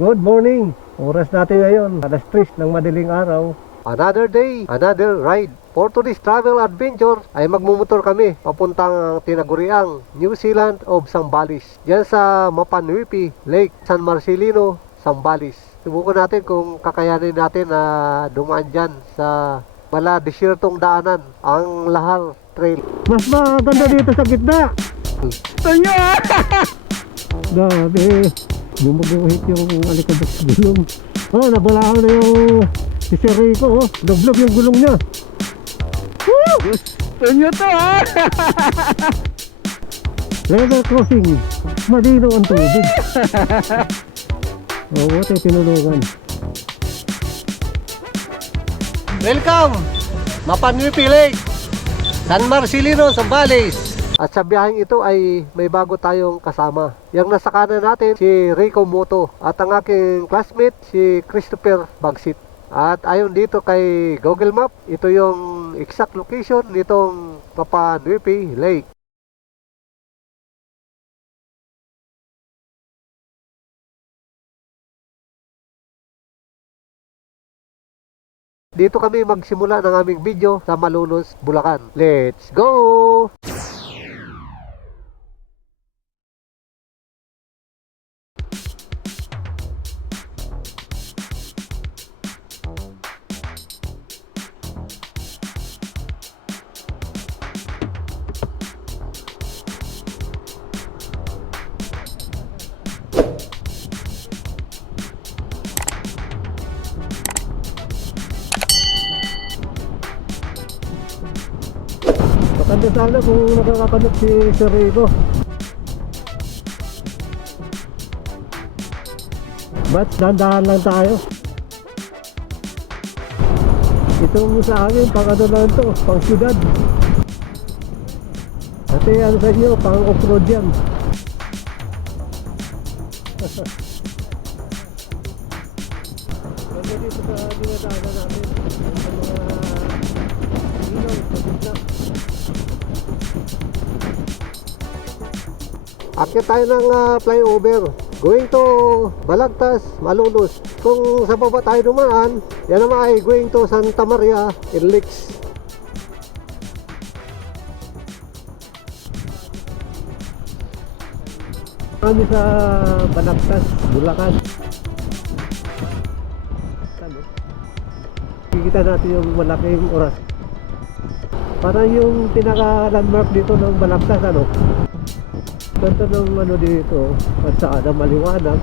Good morning! Oras natin ngayon, alas 3 ng madaling araw. Another day, another ride. For today's travel adventure ay magmumotor kami papuntang tinaguriang New Zealand of Zambales. Diyan sa Mapanuipi Lake, San Marcelino, Zambales. Subukan natin kung kakayanin natin na dumaan dyan sa mala desyertong daanan, ang Lahar Trail. Mas maganda dito sa gitna! Tanyo! Grabe! Gumagawit yung alikabok sa gulong. Oh, nabalahan na yung si Sir Rico. Oh, nagblog yung gulong niya. Woo! Tanyo to ha! Level crossing. Malino ang tubig. Oo, tayo tinulungan. Welcome! Mapanuipi Lake, San Marcelino, Zambales. At sa biyaheng ito ay may bago tayong kasama. Yung nasa kanan natin, si Rico Moto. At ang aking classmate, si Christopher Bagsit. At ayon dito kay Google Map, ito yung exact location nitong Mapanuipi Lake. Dito kami magsimula ng aming video sa Malolos, Bulacan. Let's go! Maganda sana kung nakakakanap si Sir Rico. But dandahan lang tayo. Itong sa amin, pang ano lang to, pang syudad. Kasi ano sa inyo, pang off-road yan. Ganda dito sa dinadaanan natin. Ang mga ilaw sa gitna. Akyat tayo ng flyover going to Balagtas, Malolos. Kung sa baba tayo dumaan, yan naman ay going to Santa Maria, Ilix. Kami sa Balagtas, Bulacan. Kikita natin yung malaking oras. Parang yung pinaka-landmark dito ng Balagtas, ano? Ganda ng ano dito at saan ang maliwanag.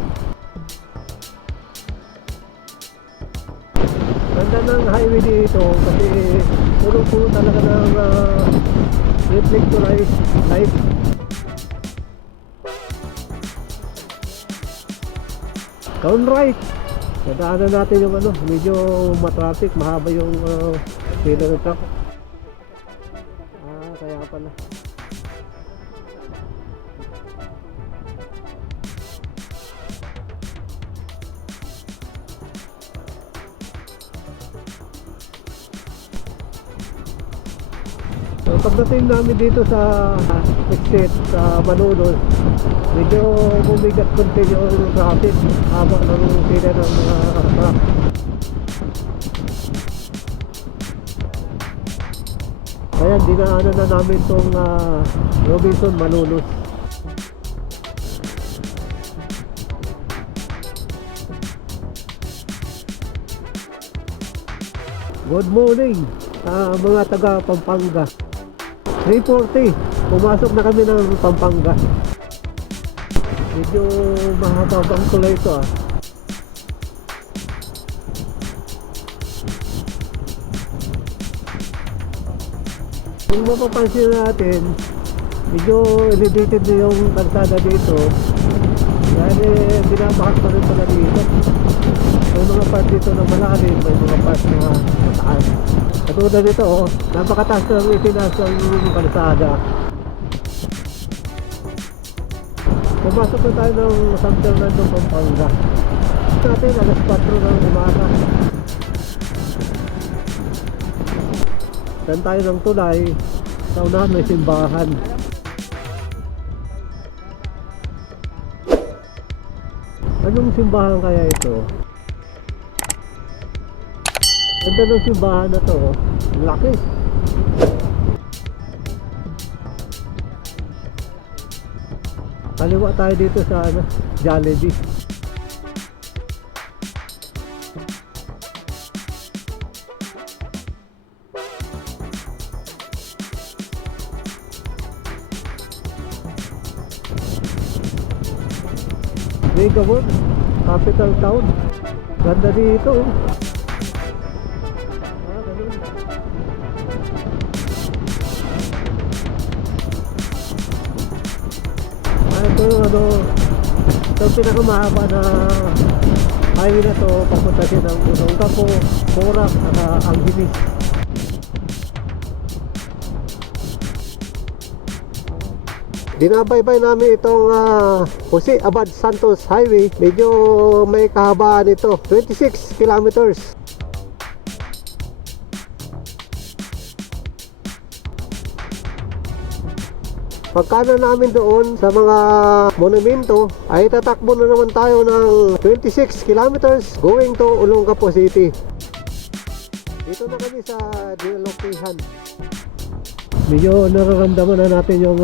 Ganda ng highway dito kasi puro talaga ng reflectorized light. Turn right. Nadaanan natin yung ano, medyo matraffic, mahaba yung pila ng truck. Kaya pala. So, pagdating namin dito sa exit sa Malolos, medyo bumigat konti yung traffic habang ng pila ng mga truck. Kaya dinaanan na namin itong Robinson Malolos. Good morning mga taga Pampanga. 3:40, pumasok na kami ng Pampanga. Medyo mahaba bang tulay ito Kung mapapansin natin, medyo elevated na yung kalsada dito. Dahil binabakas pa rin pala dito. May mga part dito na malalim, may mga part na mataas. Katulad nito, napakataas ng itinaas ng kalsada. Pumasok na tayo ng San Fernando, Pampanga. Natin, alas 4 ng umaga. Dan tayo ng tulay, sa unahan may simbahan. Anong simbahan kaya ito? Ganda ng simbahan na to. Oh. Ang laki. Kaliwa tayo dito sa ano, Jollibee. Megawon, capital town. Ganda dito. Oh. Ganun. Ito yung ano, ito yung pinakamahaba na highway na to, papunta din ng Olongapo, Porac, at Angeles. Dinabaybay namin itong Jose Abad Santos Highway. Medyo may kahabaan ito, 26 kilometers. Pagkana namin doon sa mga monumento ay tatakbo na naman tayo ng 26 kilometers going to Olongapo City. Dito na kami sa Dilopihan. Medyo nararamdaman na natin yung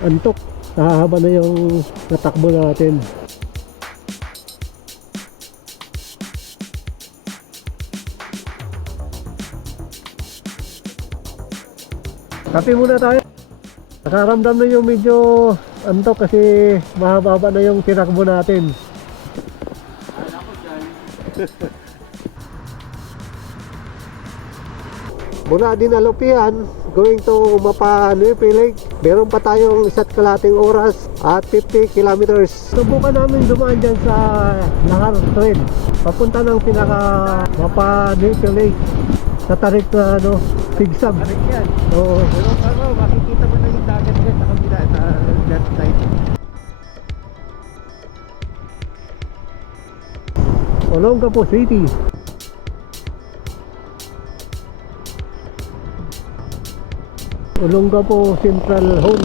antok. Hahaba na yung natakbo natin. Kape muna tayo. Nakaramdam na yung medyo antok kasi mahaba na yung tinakbo natin. Mula Dilopihan going to Mapa Nuepe Lake, meron pa tayong 1 kalahating oras at 50 kilometers. Subukan namin dumaan dyan sa Lahar Trail papunta ng pinaka Mapa Nuepe Lake sa tarik na ano, sigsag. Tarik yan. Oo. Pero ano, makikita mo na yung dagat dyan sa kabila, sa left side. Olongapo City. Olongapo Central Hall.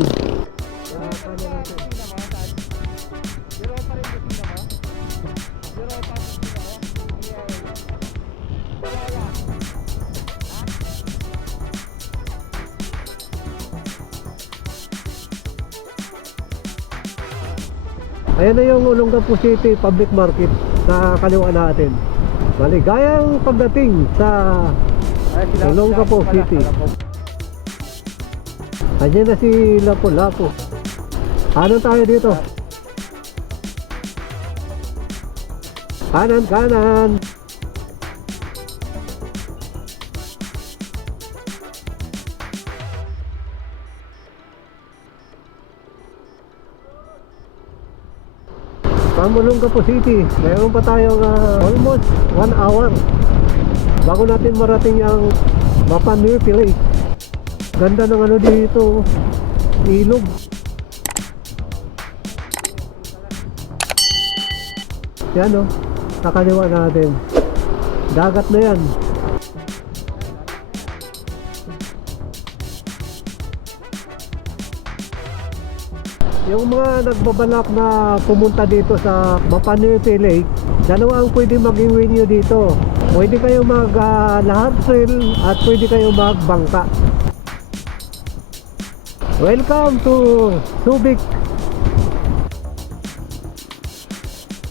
Ayan na yung Olongapo City Public Market na kaliwa natin. Maligayang pagdating sa Olongapo City. Ayan na si Lapu-Lapu. Kanan tayo dito. Kanan, kanan. Olongapo City. Mayroon pa tayong almost 1 hour bago natin marating ang Mapa Nuepe Lake. Ganda ng ano dito, ilog. Yan o, nakaliwa natin. Dagat na yan. Yung mga nagbabalak na pumunta dito sa Mapa Nuepe Lake, dalawa ang pwede maging venue dito. Pwede kayo mag Lahar Trail at pwede kayo magbangka. Welcome to Subic.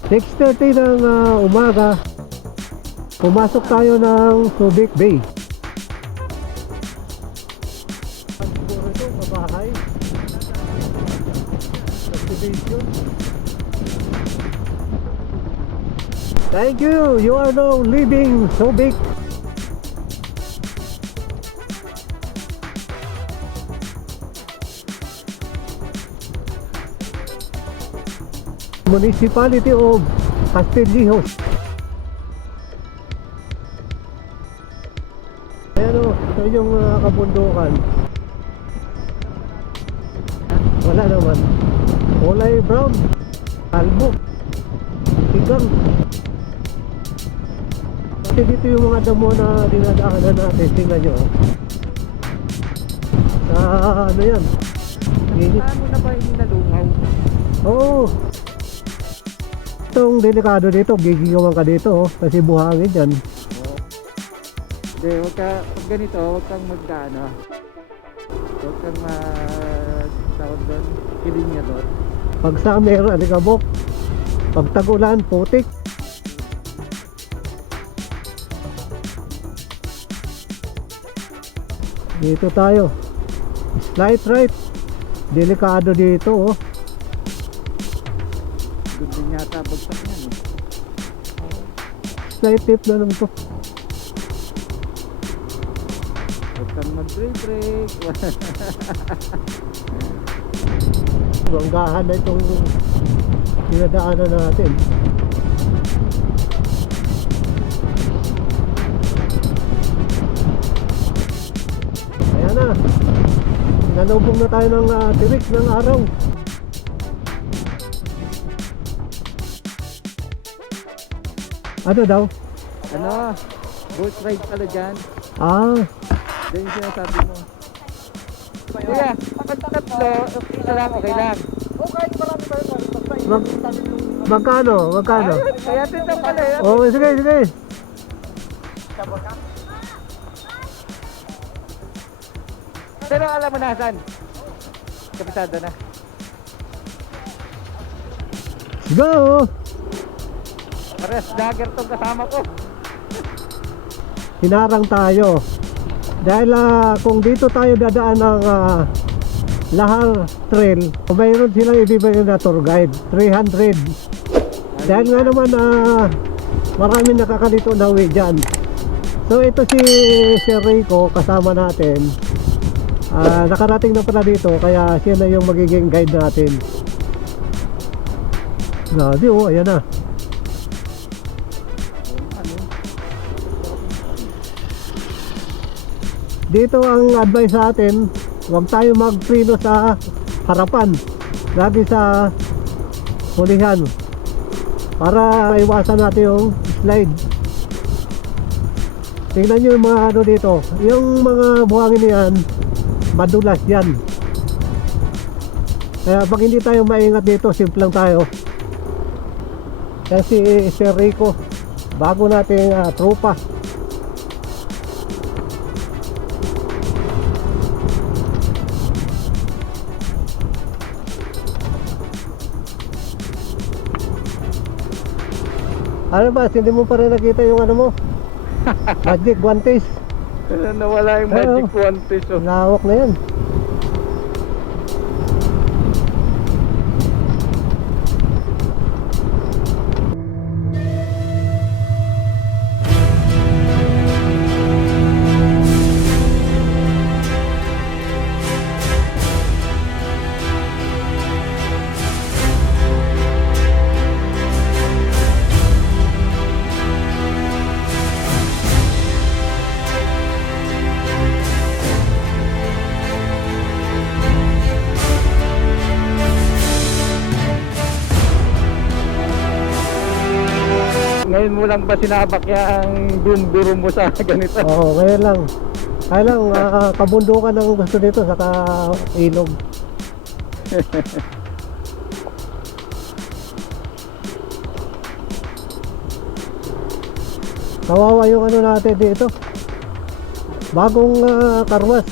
6:30 ng umaga. Pumasok tayo ng Subic Bay. Siguro ito, mabahay. Activation. Thank you. You are now leaving Subic. Municipality of Castillejos. Ayan o, ito yung kabundukan. Wala naman. Kulay brown, kalbo, tigang. Kasi dito yung mga damo na dinadaanan natin. Tingnan nyo. Ano yan? Saan mo na ba hindi nalungaw? Oo. Itong delikado dito, gigigawan ka dito, oh, kasi buhangin yan. Hindi, pag ganito, huwag kang magkaano. Huwag kang tawag doon, kilinya doon. Pag summer, alikabok. Pag tag-ulan, putik. Dito tayo. Slight right. Delikado dito, oh. Doon din yata bagsak yan eh. Slight tip na lang to. Huwag kang mag-break. Banggahan na itong dinadaanan natin. Ayan na. Nanubong na tayo ng tirik ng araw. Ano daw? Ano? Boat ride pala dyan. Ah, Yan yung sinasabi mo. Kuya, pag tatlo, isa lang, okay lang. magkano? Magkano? Kaya tinta pala yan. Oh, sige, sige. Pero alam mo na saan? Kapisado na. Go! Pares dagger tong kasama ko. Hinarang tayo. Dahil kung dito tayo dadaan ng Lahar Trail, mayroon silang ibibigay na tour guide, 300. Dahil nga naman maraming nakakalito na uwi dyan. So ito si Sir Rico kasama natin. Nakarating na pala dito, kaya siya na yung magiging guide natin. Grabe, oh, ayan na. Dito ang advice sa atin, huwag tayo magpreno sa harapan, lagi sa hulihan, para iwasan natin yung slide. Tingnan nyo yung mga ano dito, yung mga buhangin niyan, madulas yan. Kaya pag hindi tayo maingat dito, simple lang tayo. Kasi Sir Rico, bago nating tropa. Ano ba, hindi mo pa rin nakita yung ano mo? Magic guantes. Nawala yung magic one piece. Oh. Lawak na yan. Ngayon mo lang ba sinabak yung bumburo mo sa ganito? Oo, ngayon lang. Kaya lang, kabundukan ang gusto dito, saka ilog. Kawawa yung ano natin dito. Bagong karwas.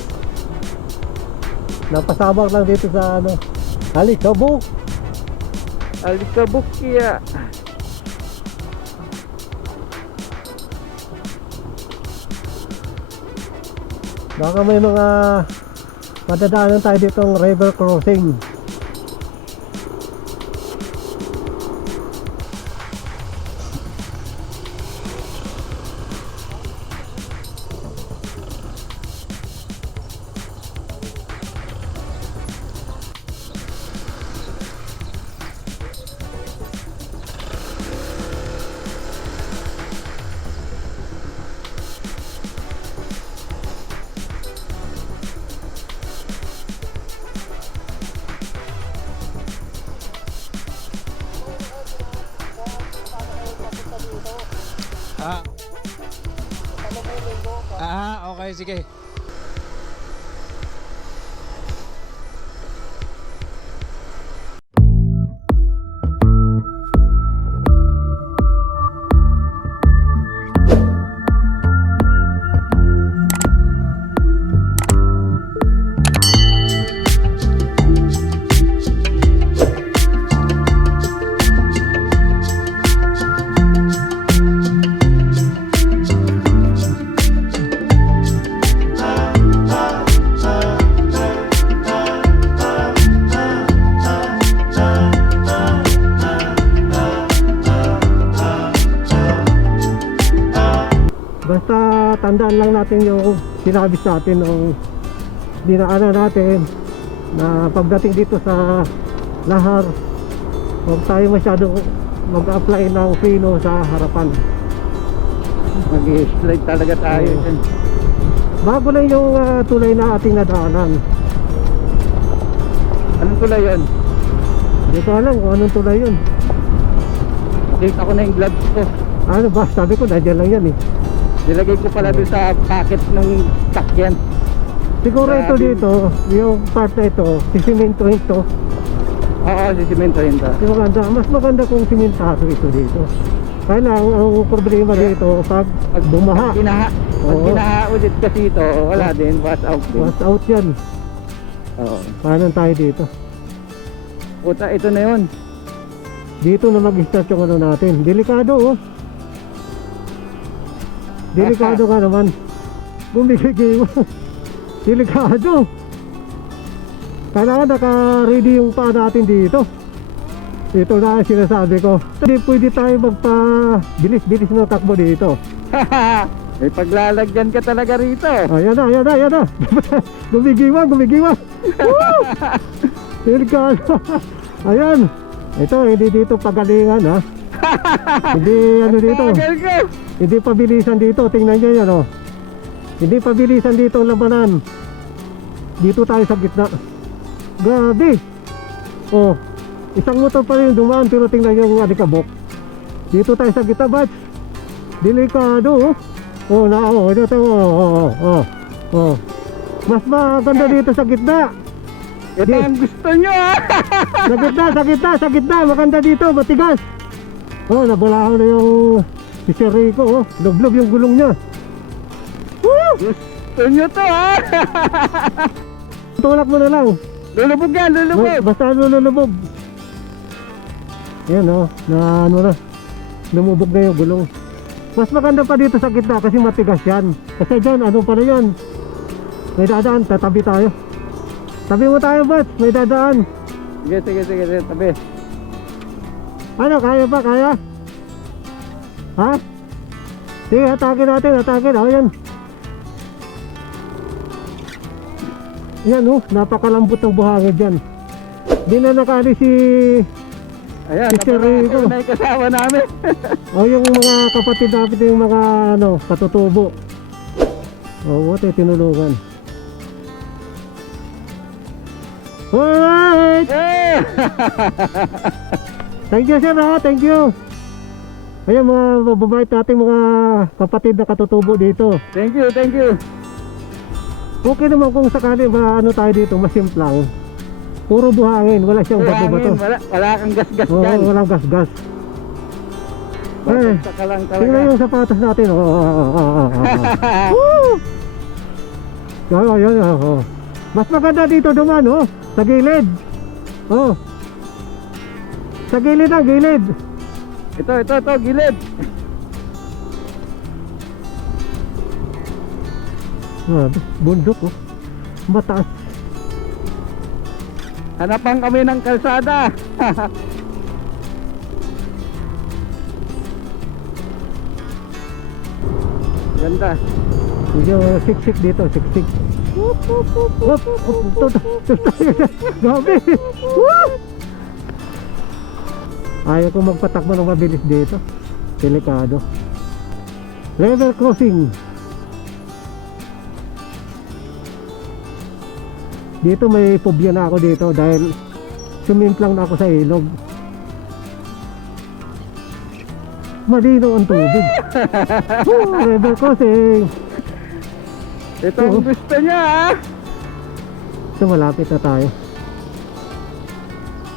Napasabak lang dito sa ano. Alikabok. Alikabok kaya. Baka may mga madadaanan tayo ditong river crossing. Okay, sige. Basta tandaan lang natin yung sinabi sa atin nung dinaanan natin na pagdating dito sa Lahar, huwag tayo masyado mag-apply ng freno sa harapan. Mag-slide talaga tayo Oo. dyan. Bago lang yung tulay na ating nadaanan. Anong tulay yan? Hindi ko alam kung anong tulay yun. Date ako na yung gloves ko. Ano ba? Sabi ko, nandiyan lang yan eh. Nilagay ko pala doon sa packet ng sakyan. Siguro ito Grabe. dito, yung part na ito, sisimento ito. Oo, sisimento yun to. Yung maganda, mas maganda kung simentado ito dito. Kaya lang, ang problema dito, pag bumaha, Pag Oo. ginaha ulit kasi ito, wala din, was out din. was out yan. Oo. Paano tayo dito? Puta, ito na yun. Dito na mag-start yung ano natin. Delikado oh. Delikado ka naman. Bumigay mo. Delikado. Kailangan naka-ready yung paa natin dito. Ito na ang sinasabi ko. Hindi pwede tayo magpa-bilis-bilis ng takbo dito. May paglalagyan ka talaga rito. Ayan na, ayan na, ayan na. Gumigiwan, gumigiwan. Woo! Delikado. Ayan. Ito, hindi dito pagalingan ha. Hindi ano dito. Tagal ko. Hindi pabilisan dito. Tingnan nyo yan oh. Hindi pabilisan dito ang labanan. Dito tayo sa gitna. Grabe. Oh. Isang motor pa rin dumaan pero tingnan nyo yung alikabok. Dito tayo sa gitna batch. Delikado oh. Oh na oh. Ito oh. Mas maganda dito sa gitna. Ito ang gusto nyo ah. Sa gitna, maganda dito, matigas. Oh, nabulahan na yung si Sir Rico, oh. Lublob yung gulong niya. Woo! Gusto nyo to ah. Tulak mo na lang. Lulubog yan, lulubog. Basta lulubog. Yan oh, na ano na. Lumubog na yung gulong. Mas maganda pa dito sa gitna kasi matigas yan. Kasi dyan, ano pala yan? May dadaan, tatabi tayo. Tabi mo tayo, Bats. May dadaan. Sige, tabi. Ano, kaya ba? Kaya? Ha? Sige, atakin natin. O, yan. Yan, oh. Napakalambot ng buhangin dyan. Di na nakali si... Ayan, Si Sir Rico. na yung kasama namin. O, yung mga kapatid natin, yung mga, ano, katutubo. Oo, tayo tinulungan. Alright! Eh! Thank you, sir, ha? Thank you. Ayan, mga mababait natin mga kapatid na katutubo dito. Thank you. Okay naman kung sakali ano tayo dito, masimplang. Puro buhangin, wala siyang bato-bato. Wala kang gas-gas Oo, dyan. walang gas-gas. Eh, Basta ka lang talaga. tingnan yung sapatos natin. Woo! Yan. Mas maganda dito duman, oh. Sa gilid. Oh. Sa gilid na, gilid. Ito, gilid. Bundok, oh. Mataas. Hanapan kami ng kalsada. Ganda. Medyo siksik dito, siksik. Gabi. Ayaw ko magpatakbo ng mabilis dito. Delikado. Level crossing. Dito may phobia na ako dito dahil sumimplang na ako sa ilog. Malino ang tubig. Level crossing. Ito ang gusto niya ah. So malapit na tayo.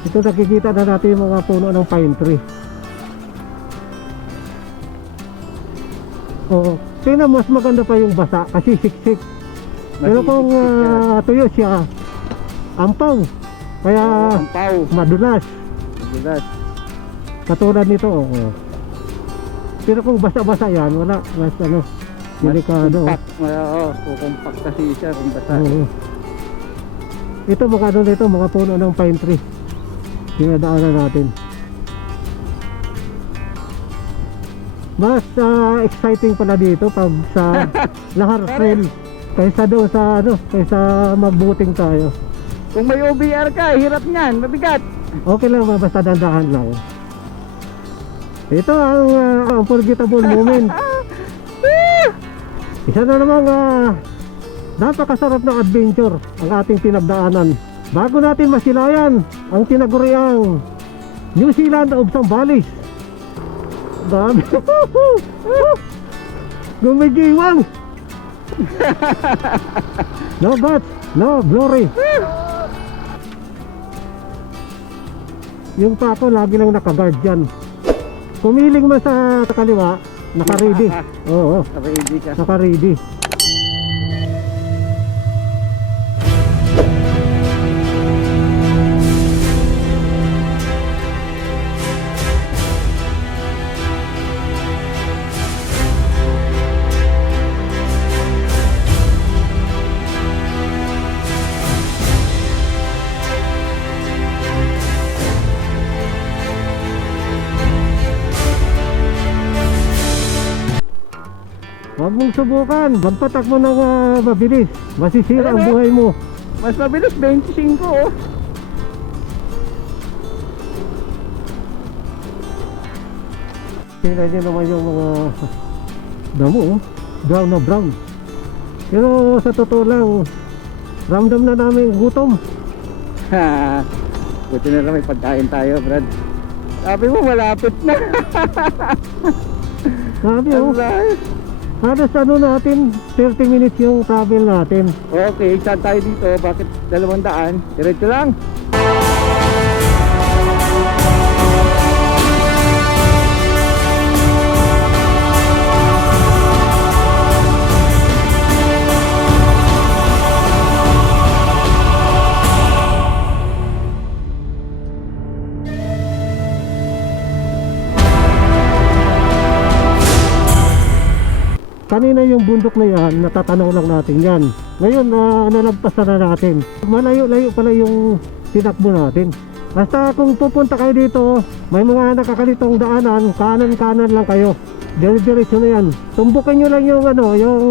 Ito nakikita na natin yung mga puno ng pine tree. Oo. Tingnan mas maganda pa yung basa kasi siksik. Pero kung tuyo siya, ampaw. Kaya ang pau. madulas. Madulas. Katulad nito. Oo. Pero kung basa-basa yan, wala. Mas ano, delikado. Kukumpak kasi siya kung basa. Oo. Ito mga ano nito, mga puno ng pine tree. Dinadaanan natin. Mas exciting pala dito pag sa Lahar Trail kaysa doon sa ano, kaysa magbuting tayo. Kung may OBR ka, hirap niyan, mabigat. Okay lang, basta dandahan lang. Ito ang unforgettable moment. Isa na namang napakasarap na adventure ang ating pinagdaanan. Bago natin masilayan ang tinaguriang New Zealand of Zambales. Dami. Gumigiwang. No guts, no glory. Yung pako lagi lang naka-guard dyan. Pumiling man sa kaliwa, naka-ready. Oo, Ready ka. naka-ready. Huwag mong subukan, magpatak mo ng mabilis. Masisira ang buhay mo. Mas mabilis, 25 oh. Tingnan nyo naman yung mga damo, oh. Brown na brown. Pero sa totoo lang, ramdam na namin gutom. Ha. Buti na lang may pagkain tayo, Brad. Sabi mo malapit na. Sabi oh, Ang lahat. halos ano natin, 30 minutes yung travel natin. Okay, saan tayo dito? Bakit 200? Diretso lang. Kanina yung bundok na yan, natatanaw lang natin yan. Ngayon, nalagpasan na natin. Malayo-layo pala yung tinakbo natin. Basta kung pupunta kayo dito, may mga nakakalitong daanan, kanan-kanan lang kayo. Dire-diretso na yan. Tumbukan nyo lang yung, yung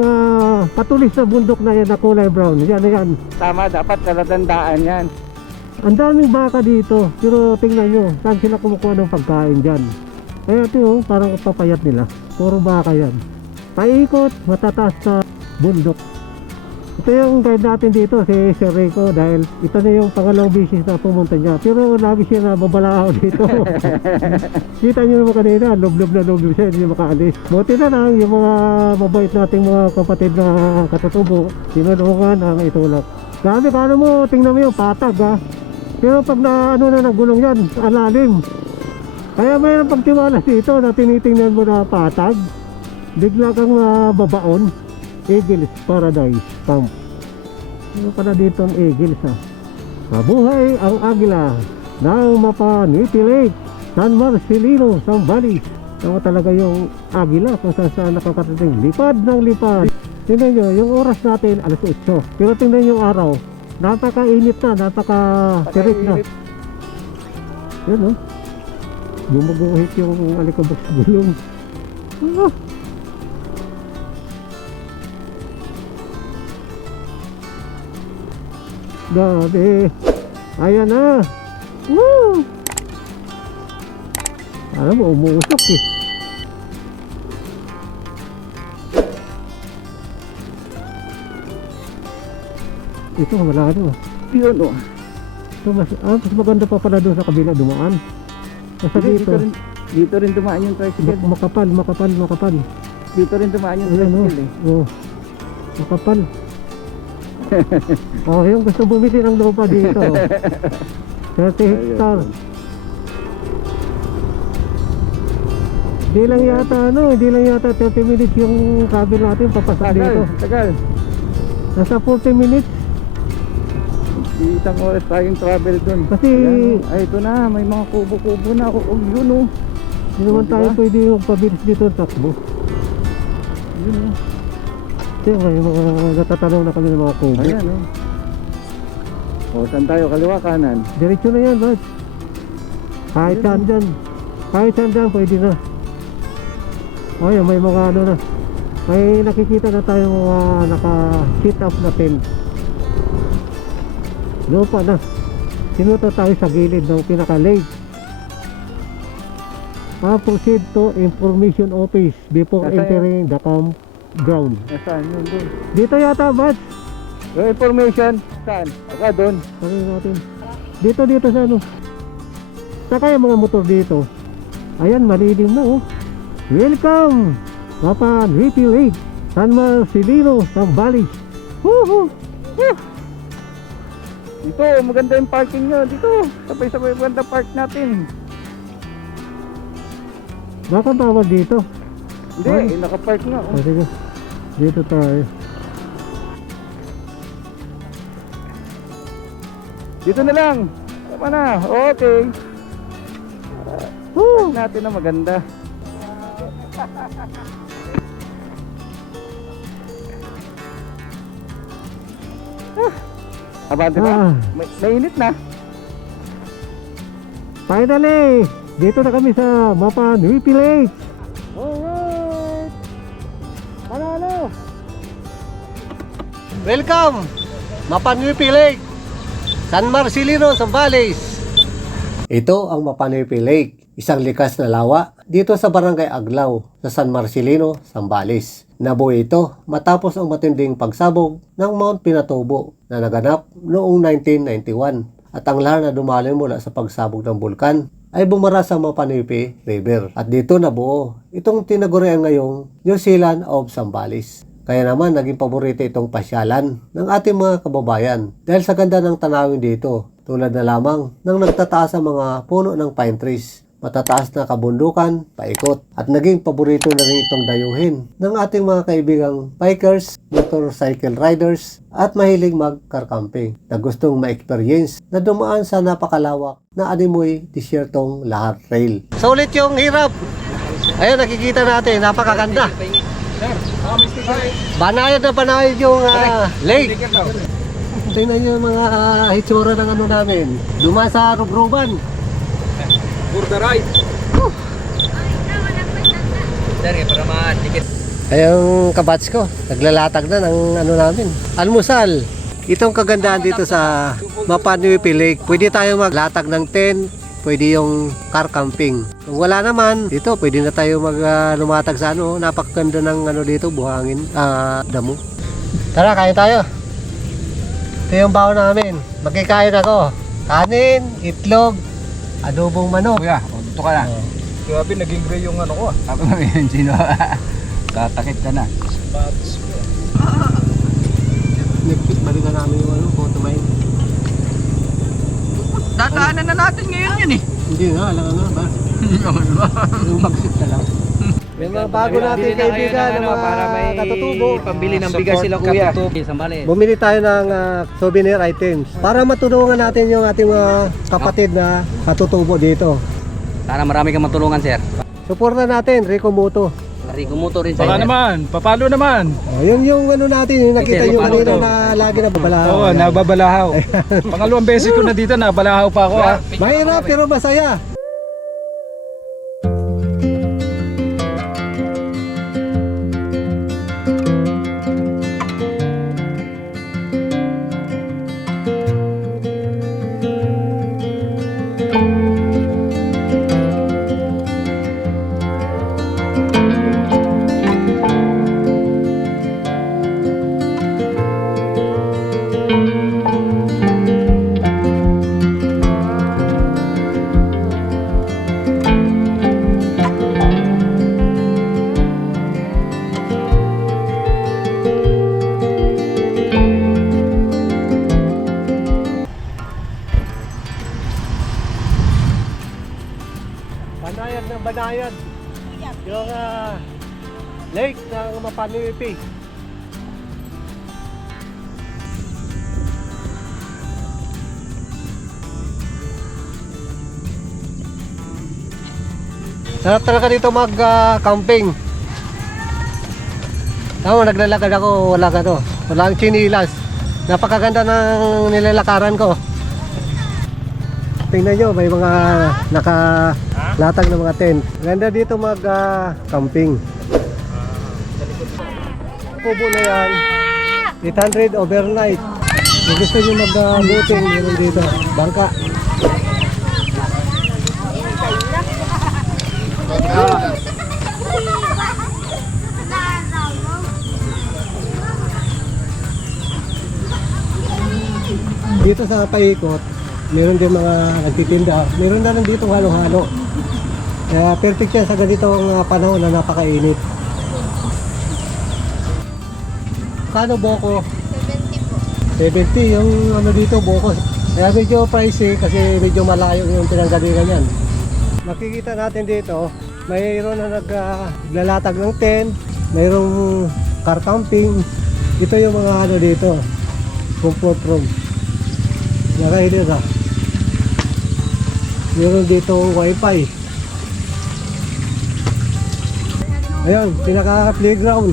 patulis na bundok na yan na kulay brown. Yan na yan. Tama, dapat kalatandaan yan. Ang daming baka dito, pero tingnan nyo, saan sila kumukuha ng pagkain dyan. Kaya ito, parang papayat nila. Puro baka yan. Paikot, matataas na bundok. Ito yung guide natin dito, si Sir Rico, dahil ito na yung pangalawang bisis na pumunta niya. Pero lagi siya na babalao dito. Kita nyo naman kanina, lublob na lublob siya, hindi makaalis. Buti na lang yung mga mabait nating mga kapatid na katutubo, tinulungan ang itulak. Grabe, paano mo, tingnan mo yung patag ha. Pero pag na nagulong yan, alalim. Kaya mayroong pagtiwala dito na tinitingnan mo na patag. Bigla kang mababaon. Eagles Paradise Camp. Ano pala dito ang Eagles ha? Mabuhay ang agila ng Mapaniti Lake, San Marcelino, Zambales. Ano talaga yung agila kung saan nakakarating. Lipad ng lipad. Tingnan nyo, yung oras natin alas 8. Pero tingnan yung araw, napakainit na, napaka-tirik na. Yan o. Gumuguhit yung alikabok sa gulong. Ah. Grabe. Ayan na. Woo! Alam mo, umuusok eh. Ito, wala ano. Yun oh. Ito, mas maganda pa pala doon sa kabila dumaan. Basta dito, Dito rin dumaan yung tricycle. makapal. Dito rin dumaan yung Ayan o. tricycle eh. Oh, makapal. Oh, yung gusto bumili ng lupa dito. 30 hectare. Hindi lang yata 30 minutes yung travel natin papasok dito. Tagal. Nasa 40 minutes. Isang oras tayong travel dun. Kasi Ayan, ay ito na, may mga kubo-kubo na. Oh, yun oh. hindi naman tayo Diba? pwede magpabilis dito ng takbo. Yun oh. Kasi may mga natatanaw na kami ng mga kubo. Ayan oh. O, saan tayo? Kaliwa, kanan? Diretso na yan, Bad. Kahit saan dyan. Kahit saan dyan, pwede na. Ayun, may mga ano na. May nakikita na tayo mga naka-sit up na tent. Lupa na. Sinuto tayo sa gilid ng pinaka-lake. Proceed to information office before Nasaan entering the campground. Nasaan yun doon? Dito yata, Bats. Yung information, saan? Baka doon. Sabi natin. Dito sa ano. Saka yung mga motor dito. Ayan, malilim na oh. Welcome! Mapa Nuipi Lake, San Marcelino, Zambales. Woohoo! Dito, maganda yung parking nyo. Dito, sabay-sabay maganda park natin. Baka bawal dito. Hindi, nakapark nga. O, sige. Dito tayo. Dito na lang. Tama na. Okay. Woo! Park natin na maganda. Abante na. Ah. Mainit na. Finally! Dito na kami sa Mapa Nuipi Lake. Alright! Panalo! Welcome! Mapa Nuipi Lake, San Marcelino, Zambales. Ito ang Mapa Nuipi Lake, isang likas na lawa dito sa Barangay Aglaw sa San Marcelino, Zambales. Nabuo ito matapos ang matinding pagsabog ng Mount Pinatubo na naganap noong 1991 at ang lahar na dumaloy mula sa pagsabog ng bulkan ay bumara sa Mapa Nuipi River at dito nabuo itong tinagurian ngayong New Zealand of Zambales. Kaya naman naging paborito itong pasyalan ng ating mga kababayan dahil sa ganda ng tanawin dito tulad na lamang ng nagtataas ang mga puno ng pine trees, matataas na kabundukan, paikot at naging paborito na rin itong dayuhin ng ating mga kaibigang bikers, motorcycle riders at mahilig mag-car camping na gustong ma-experience na dumaan sa napakalawak na animoy disyertong Lahar Trail. Sulit yung hirap! Ayun, nakikita natin, napakaganda. Banayad na banayad yung lake. Tingnan nyo yung mga hitsura ng ano namin. Dumaan sa rubruban. For the ride. Ayong kabats ko, naglalatag na ng ano namin. Almusal. Itong kagandahan dito sa Mapa Nuipi Lake, pwede tayo maglatag ng tent, pwede yung car camping. Kung wala naman, dito pwede na tayo lumatag sa ano, napakaganda ng ano dito, buhangin, damo. Tara, kain tayo. Ito yung baon namin. Magkikain ako. Kanin, itlog, adobong manok. Kuya, dito ka na. Grabe, naging gray yung ano ko. Ako na yun, sino? Tatakit ka na. Nagpit, balikan namin yung ano, Botomay. Dadaanan na natin ngayon yun eh. Hindi na, alam nga ba? Yung magsit na lang. May mga bago natin kaibigan ng mga katutubo. Pambili ng bigas sila kuya. Bumili tayo ng souvenir items para matulungan natin yung ating mga kapatid na katutubo dito. Sana marami kang matulungan, sir. Suporta natin, Rico Moto. Rico Moto rin sa Baka naman, papalo naman. Yung ano natin, yung nakita Okay, nyo paano kanina to? na lagi na babalahaw. Oo, nababalahaw. Pangalawang beses ko na dito, nabalahaw pa ako ha. Mahirap pero masaya. Banayad ng banayad. Yung lake ng Mapa Nuipi. Sarap talaga dito mag-camping. Naglalakad ako, wala ka to. Walang chinilas. Napakaganda ng nilalakaran ko. tingnan nyo, may mga nakalatag na mga tent. Ganda dito mag-camping. Kubo na yan, 800 overnight. Kung gusto nyo mag-boating, meron dito, bangka. Dito sa paikot, meron din mga nagtitinda. Meron na lang dito halo-halo. Kaya perfect yan sa ganitong panahon na napakainit. Kano boko? 70 po. 70 yung ano dito boko. Kaya medyo pricey kasi medyo malayo yung pinanggalingan yan. Makikita natin dito, mayroon na naglalatag ng tent, mayroong car camping. Ito yung mga ano dito, comfort room. Nakahilir na. Meron dito wifi. Ayun, pinaka playground.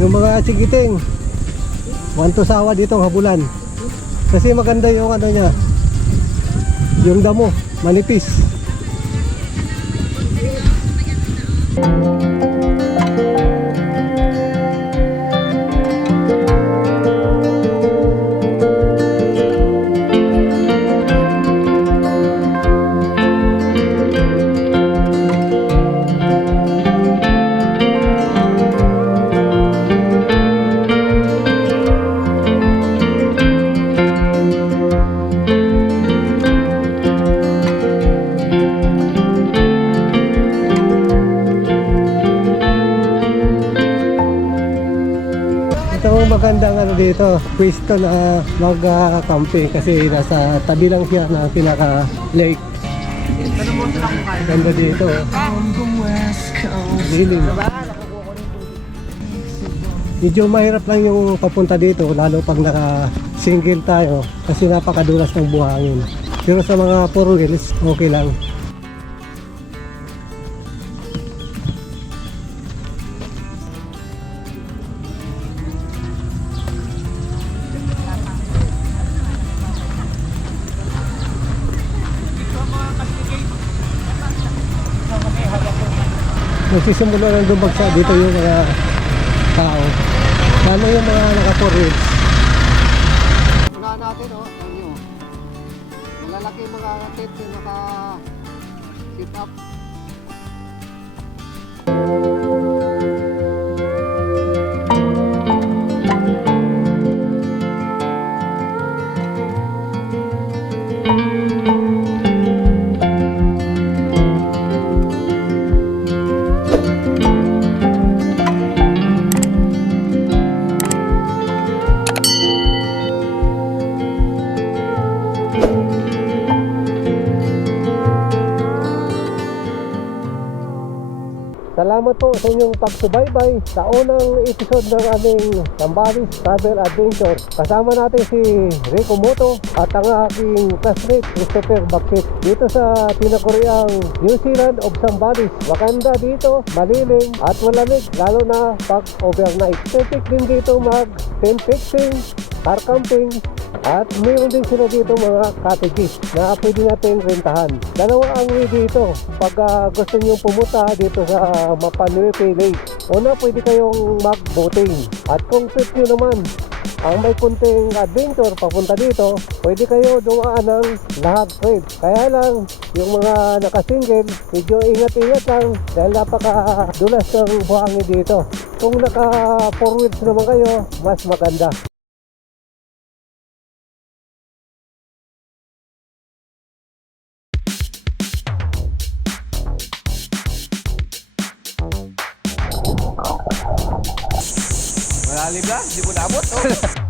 Yung mga chikiting, want to sawa dito ang habulan. Kasi maganda yung ano niya, yung damo, manipis. Itong magandang ano dito, pwesto na mag-camping kasi nasa tabi lang siya ng pinaka lake. Ganda dito. Lilim. Medyo mahirap lang yung papunta dito lalo pag naka-single tayo kasi napakadulas ng buhangin. Pero sa mga 4 wheels, okay lang. Nagsisimula ng dumagsa dito yung mga tao. Lalo yung mga naka-4 wheels. Unahan natin ano, malalaki mga tent yung naka-sit up. Salamat po sa inyong pagsubaybay sa unang episode ng aming Zambales Travel Adventure. Kasama natin si Rico Moto at ang aking classmate Christopher Bakit dito sa tinaguriang New Zealand of Zambales. Maganda dito, malilim at malamig lalo na pag overnight. Perfect din dito mag tent fixing, car camping at mayroon din sila dito mga cottages na pwede natin rentahan. Dalawa ang way dito pag gusto nyo pumunta dito sa Mapanuipi Lake. Una, pwede kayong mag-boating. At kung trip nyo naman ang may kunting adventure papunta dito, pwede kayo dumaan ng lahat trip. Kaya lang, yung mga nakasingle, medyo ingat-ingat lang dahil napakadulas ng buhangin dito. Kung naka 4 wheels naman kayo, mas maganda. Malalim lang, di mo naabot. Oh.